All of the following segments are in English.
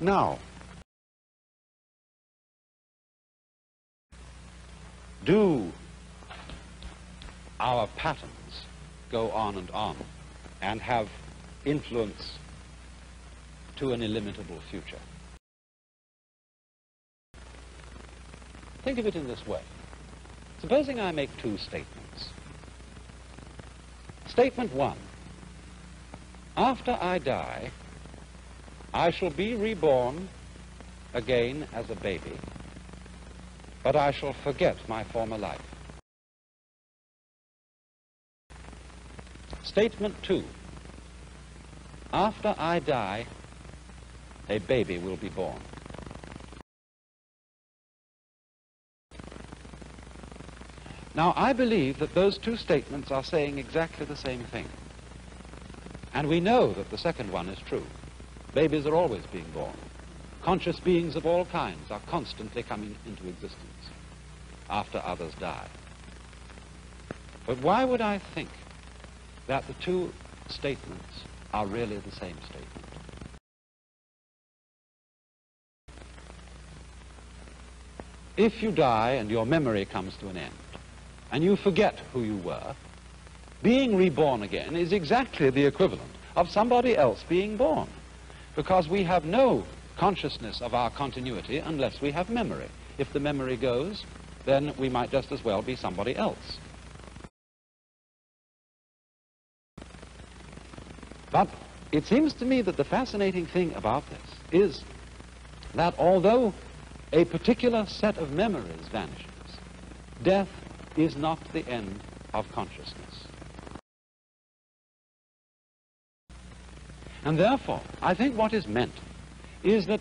Now, do our patterns go on and have influence to an illimitable future? Think of it in this way. Supposing I make two statements. Statement one: after I die, I shall be reborn again as a baby, but I shall forget my former life. Statement two: after I die, a baby will be born. Now, I believe that those two statements are saying exactly the same thing. And we know that the second one is true. Babies are always being born. Conscious beings of all kinds are constantly coming into existence after others die. But why would I think that the two statements are really the same statement? If you die and your memory comes to an end, and you forget who you were, being reborn again is exactly the equivalent of somebody else being born, because we have no consciousness of our continuity unless we have memory. If the memory goes, then we might just as well be somebody else. But it seems to me that the fascinating thing about this is that although a particular set of memories vanishes, death is not the end of consciousness. And therefore, I think what is meant is that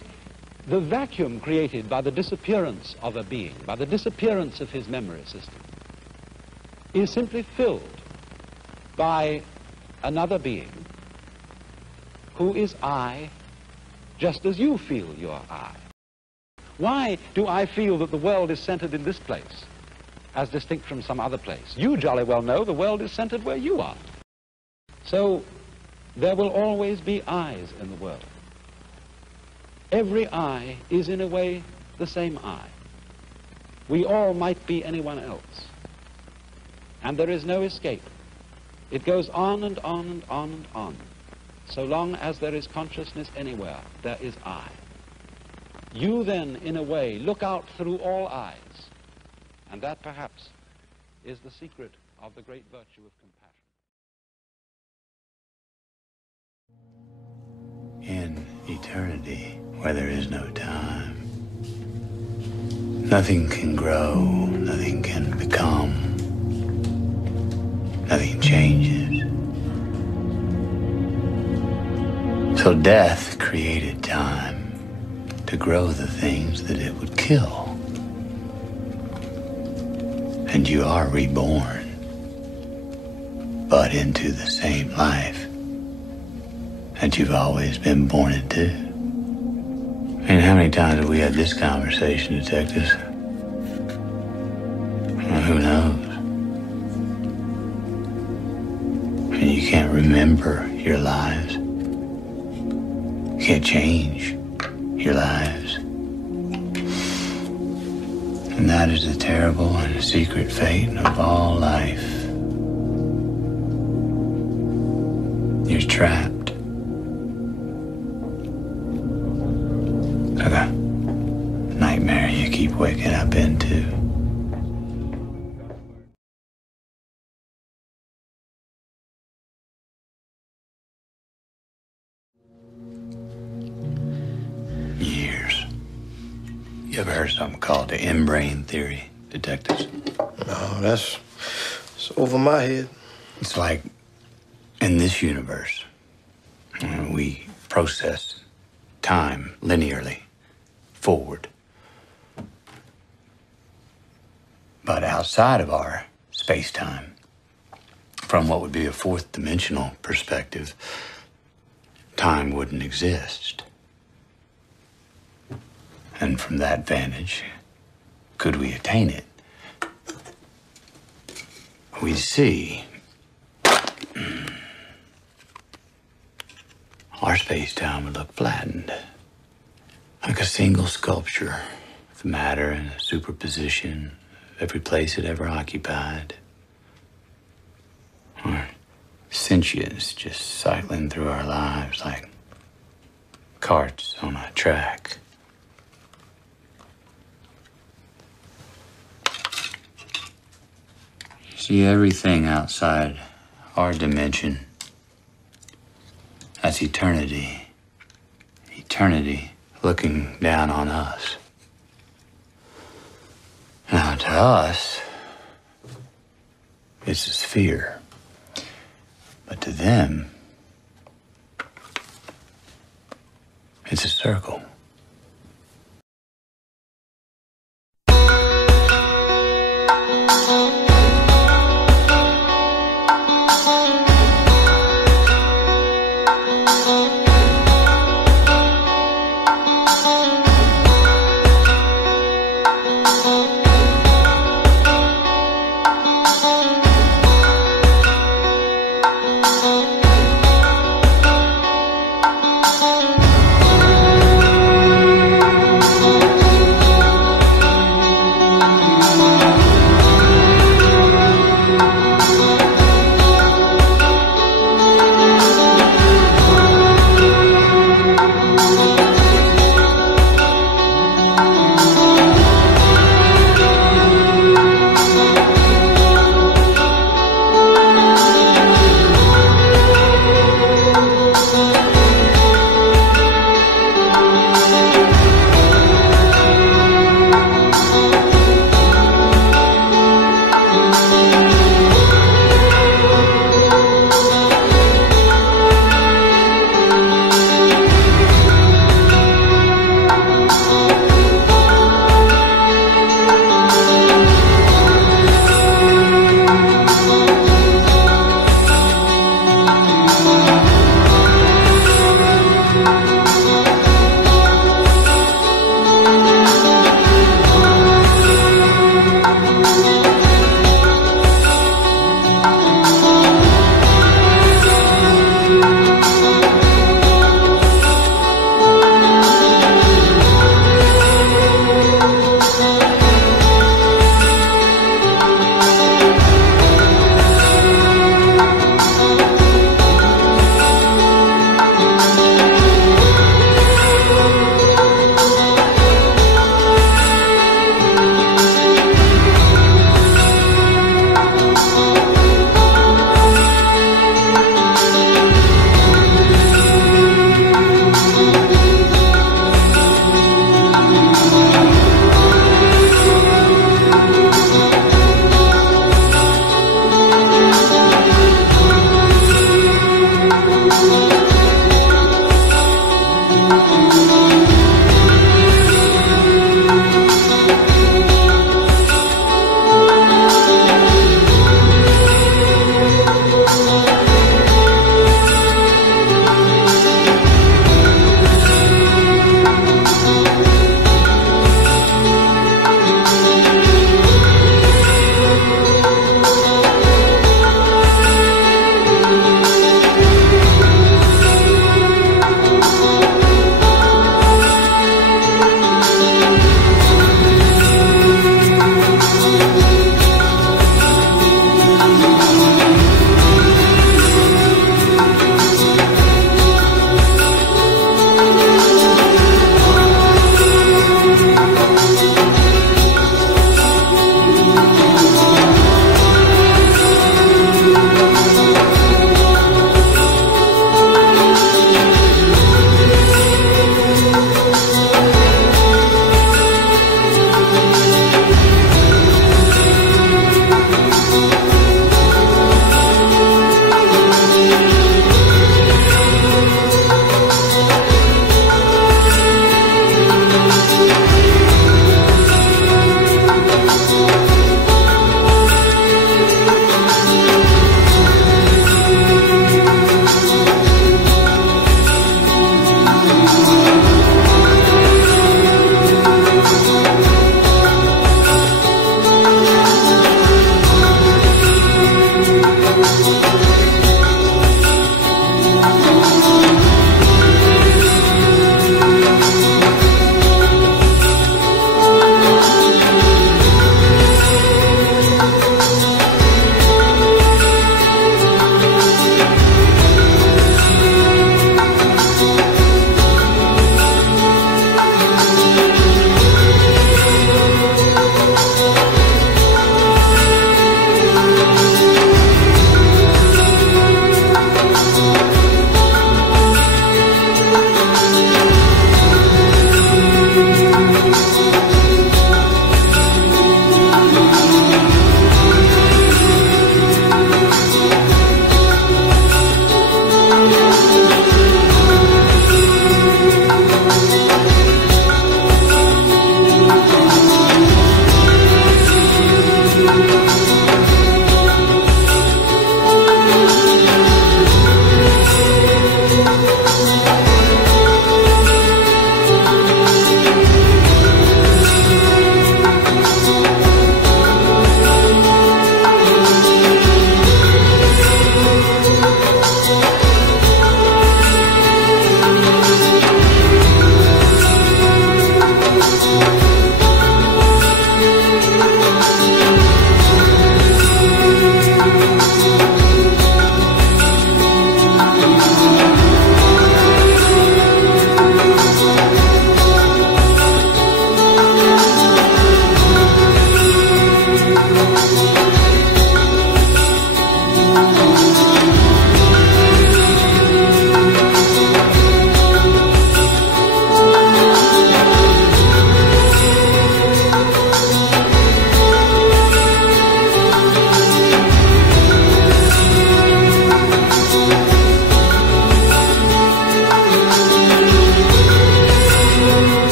the vacuum created by the disappearance of a being, by the disappearance of his memory system, is simply filled by another being who is I, just as you feel you're I. Why do I feel that the world is centered in this place as distinct from some other place? You jolly well know the world is centered where you are. So there will always be I's in the world. Every I is in a way the same I. We all might be anyone else. And there is no escape. It goes on and on and on and on. So long as there is consciousness anywhere, there is I. You then, in a way, look out through all eyes. And that, perhaps, is the secret of the great virtue of compassion. In eternity, where there is no time, nothing can grow, nothing can become, nothing changes. So death created time to grow the things that it would kill. And you are reborn, but into the same life that you've always been born into. And how many times have we had this conversation, detectives? Well, who knows? And you can't remember your lives. You can't change your lives. And that is the terrible and secret fate of all life. You're trapped. Like a nightmare you keep waking up into. Years. You ever heard something called the in-brain theory, detectives? No, that's over my head. It's like in this universe, we process time linearly forward. But outside of our space-time, from what would be a fourth dimensional perspective, time wouldn't exist. And from that vantage, could we attain it? We'd see our space-time would look flattened. a single sculpture with matter and a superposition of every place it ever occupied. Or sentience just cycling through our lives like carts on a track. See, everything outside our dimension, that's eternity. Eternity looking down on us. Now, to us, it's a sphere. But to them, it's a circle.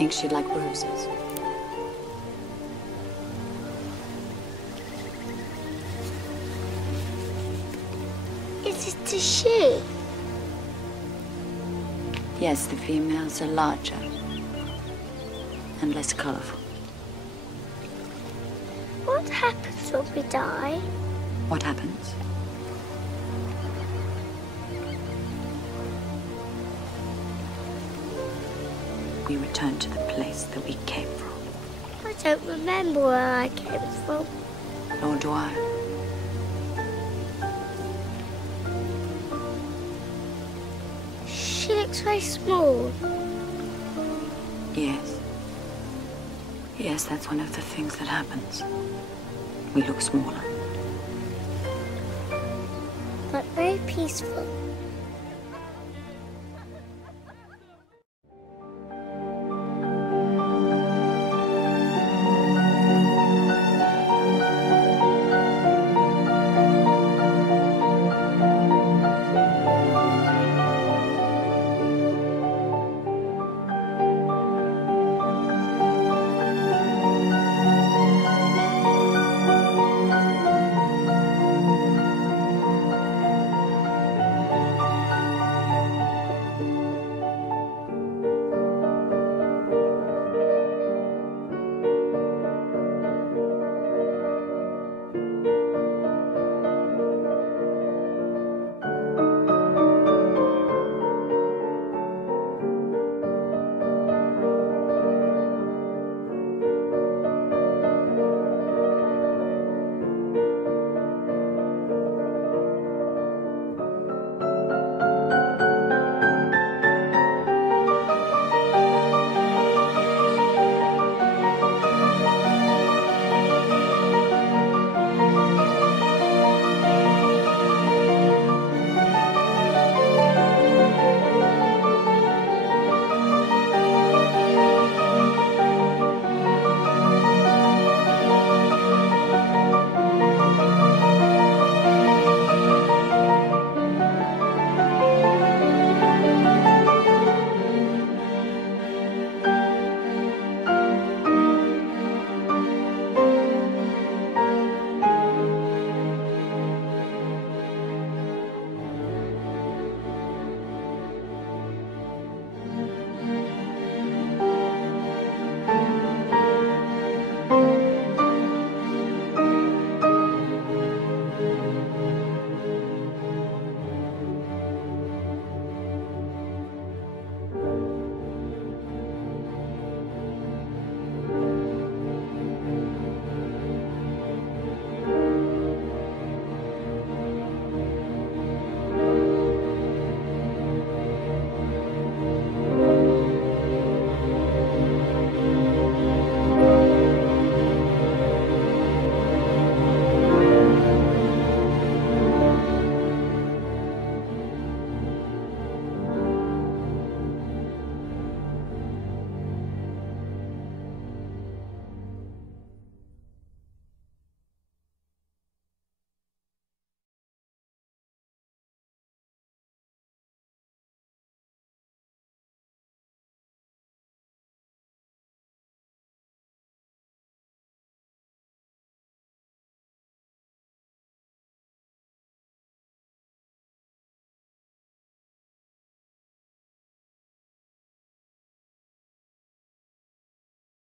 think she'd like roses. Is it a she? Yes, the females are larger and less colorful. What happens when we die? What happens? We return to the place that we came from. I don't remember where I came from. Nor do I. She looks very small. Yes. Yes, that's one of the things that happens. We look smaller. But very peaceful.